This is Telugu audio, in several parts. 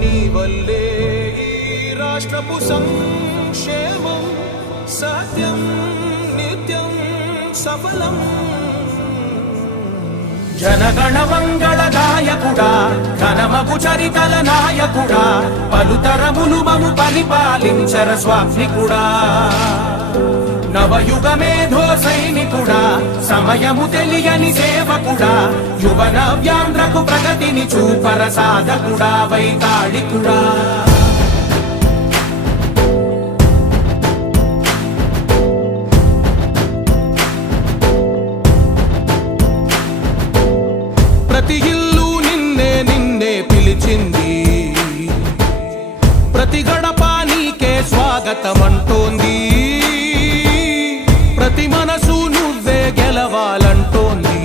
నీ వల్లే ఈ రాష్ట్రపు సంక్షేమం సత్యం నిత్యం సఫలం. జనగణ మంగళ గాయకుడా ఘనమగు చరితల నాయకుడా పలుతరములు మము పరిపాలించర స్వామికుడా. నవయుగ మేధో సైనికుడా సమయము తెలియని సేవకుడా యువ నవ్యాంధ్రకు ప్రగతిని చూపర సాధకుడా వైతాళికుడా. ప్రతి ఇల్లు నిన్నే నిన్నే పిలిచింది, ప్రతి గడప నీకే స్వాగతమంటోంది, ప్రతి మనసు నువ్వే గెలవాలంటోంది.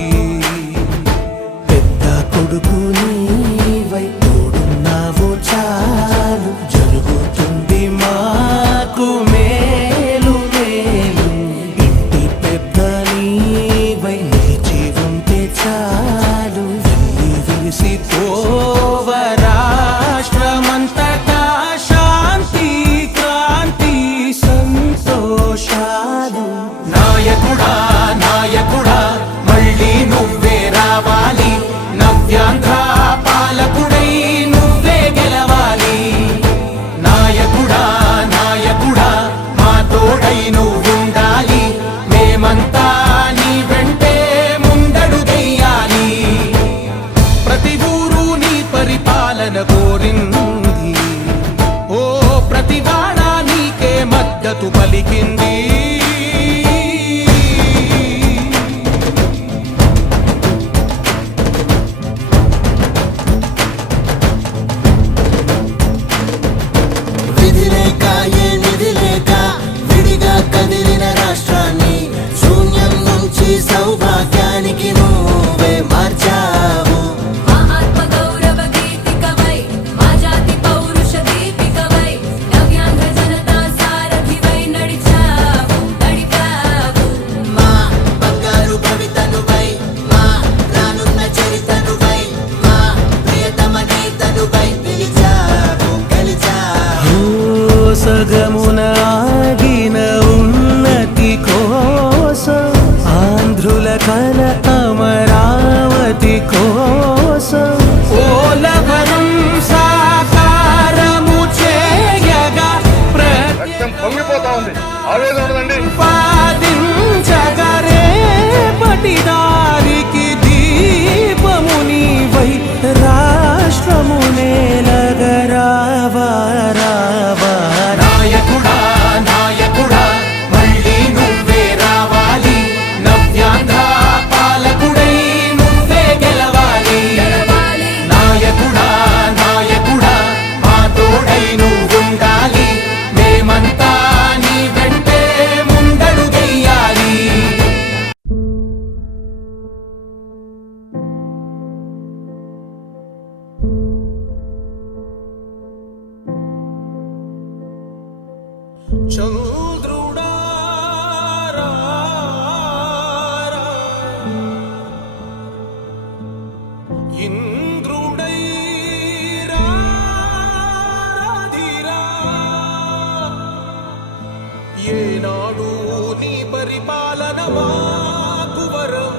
పెద్ద కొడుకు నీవై తోడున్నావు చాలు జరుగుతుంది మాకు మేలు మేలు. ఇంటి పెద్ద నీవై నిలిచి ఉంటే చాలు వెళ్ళి విరిసి పోవ రాష్ట్రమంతటా శాంతి క్రాంతి సంతోషాలు. నాయకుడా నాయకుడా మళ్ళీ నువ్వే రావాలి, నవ్యాంధ్ర పాలకుడై నువ్వే గెలవాలి. నాయకుడా నాయకుడా మా తోడై నువ్వుండాలి, మేమంతా నీ వెంటే ముందడుగెయ్యాలి. ప్రతి ఊరు నీ పరిపాలన కోరింది, ఓ ప్రతి వాడ నీకే మద్దతు పలికింది. విధి లేక ఏ నిధి లేక విడిగా కదిలిన రాష్ట్రాన్ని శూన్యం నుంచి సౌభాగ్యానికి నువ్వే మార్చావు. మా ఆత్మ గౌరవ గీతికవై మా జాతి పౌరుష దీపికవై నవ్యాంధ్ర జనతా సారథివై నడిచావు నడిపావు. మా బంగారు భవితనువై మా రానున్న చరితనువై మా ప్రియతమ నేతనువై పిలిచావు గెలిచావు. సగమున ఆగిన ఉన్నతి కోసం ఆంధ్రుల కల అమరావతి కోసం పోలవరం సాకారము చేయగా రక్తం పొంగిపోతా ఉంది, ఆవేదన ఉండదండి. ప్రతిపాదించగరే పటిదారికి దీపము నీవై రాష్ట్రము నేలగరావా రావా. నాయకుడా నాయకుడా మళ్ళీ నువ్వే రావాలి, నవ్యాంధ్ర పాలకుడై నువ్వే గెలవాలి. నాయకుడా నాయకుడా మా తోడై నువ్వుండాలి, మేమంతా నీ వెంటే ముందడుగెయ్యాలి. చంద్రుడా రా రా, ఇంద్రుడై రాధిరా. ఏనాడు నీ పరిపాలన మాకు వరం,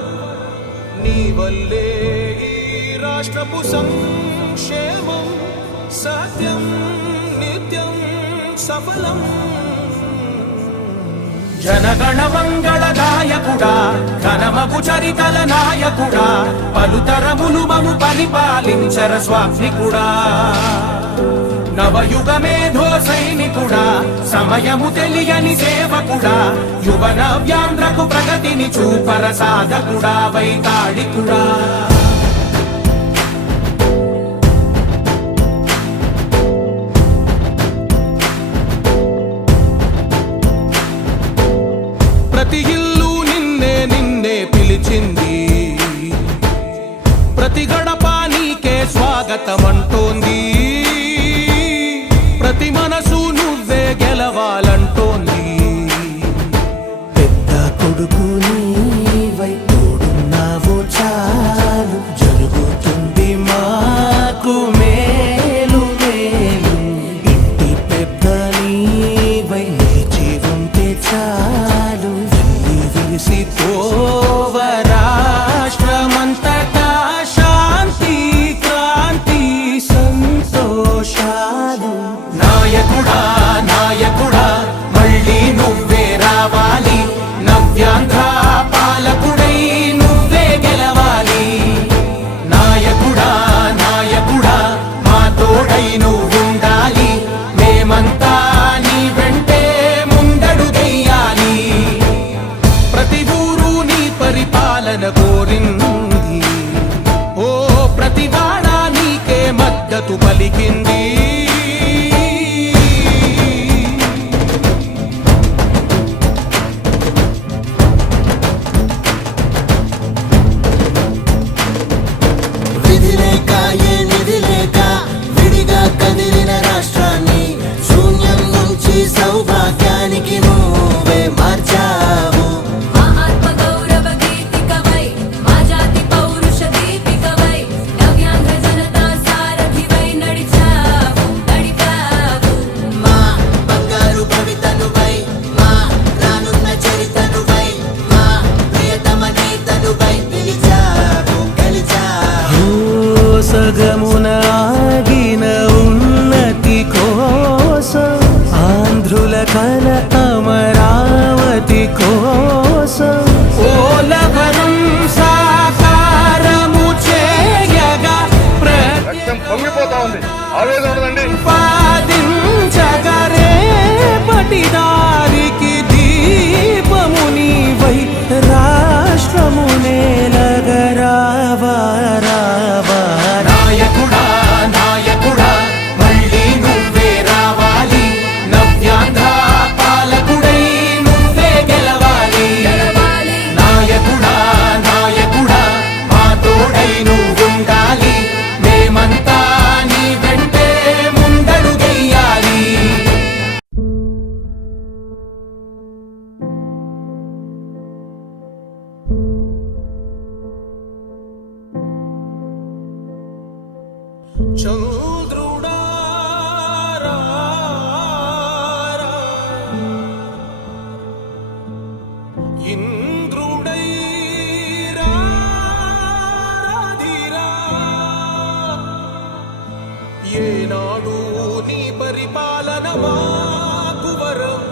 నీ వల్లే ఈ రాష్ట్రపు సంక్షేమం సత్యం నిత్యం సఫలం. జనగణ మంగళ గాయకుడా ఘనమగు చరితల నాయకుడా పలుతరములు మము పరిపాలించర స్వామికుడా. నవయుగ మేధో సైనికుడా సమయము తెలియని సేవకుడా యువ నవ్యాంధ్రకు ప్రగతిని చూపర సాధకుడా వైతాళికుడా. ప్రతి ఇల్లు నిన్నే నిన్నే పిలిచింది, ప్రతి గడప నీకే స్వాగతమంటోంది, ప్రతి మనసు నువ్వే గెలవాలంటోంది. పెద్ద కొడుకు నీవై తోడున్నావు చాలు జరుగుతుంది మాకు మేలు మేలు. వంతు పలికింది. విధి లేక ఏ నిధి లేక విడిగా కదిలిన రాష్ట్రాన్ని శూన్యం నుంచి సౌభాగ్యానికి నువ్వే మార్చావు. మా ఆత్మగౌరవ గీతికవై మా జాతి పౌరుష దీపికవై నవ్యాంధ్ర జనతా సారథివై నడిచావు నడిపావు. మా బంగారు భవితనువై మా రానున్న చరితనువై మా ప్రియతమ నేతనువై పిలిచావు గెలిచావు. సగమున ఆగిన ఉన్నతి కోసం ఆంధ్రుల కల అమరావతి కోసం ఓలవనం సాకారము చేయగా రక్తం పొంగిపోతా ఉంది ఆవేదన ఉండదండి. ప్రతిపాదించగరే పటిదారికి దీపము నీవై రాష్ట్రము నేలగరావా రావా. నాయకుడా నాయకుడా మళ్ళీ నువ్వే రావాలి, నవ్యాంధ్ర పాలకుడై నువ్వే గెలవాలి. నాయకుడా నాయకుడా మా తోడై నువ్వుండాలి, మేమంతా నీ వెంటే ముందడుగెయ్యాలి. చంద్రుడా రా రా, ఇంద్రుడై రాధిరా. ఏనాడు నీ పరిపాలన మాకు వరం,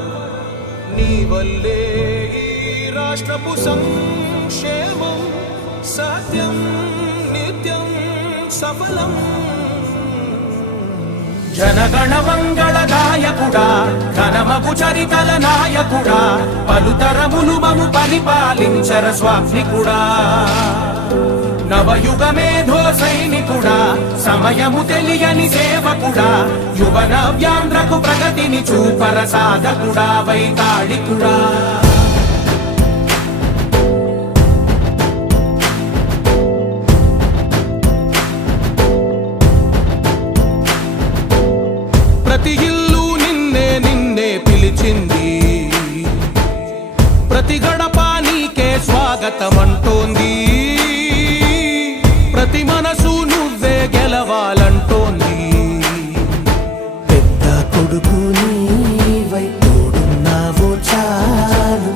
నీ వల్లే ఈ రాష్ట్రపు సంక్షేమం సత్యం నిత్యం సఫలం. జనగణ మంగళ నాయకుడా ఘనమగు చరితల నాయకుడా పలుతరములు మము పరిపాలించర స్వామికుడా. నవయుగ మేధో సైనికుడా సమయము తెలియని సేవకుడా యువ నవ్యాంధ్రకు ప్రగతిని చూపర సాధకుడా వైతాళికుడా. ప్రతి ఇల్లు నిన్నే నిన్నే పిలిచింది, ప్రతి గడప నీకే స్వాగతమంటోంది, ప్రతి మనసు నువ్వే గెలవాలంటోంది. పెద్ద కొడుకు నీవై తోడున్నావు చాలు.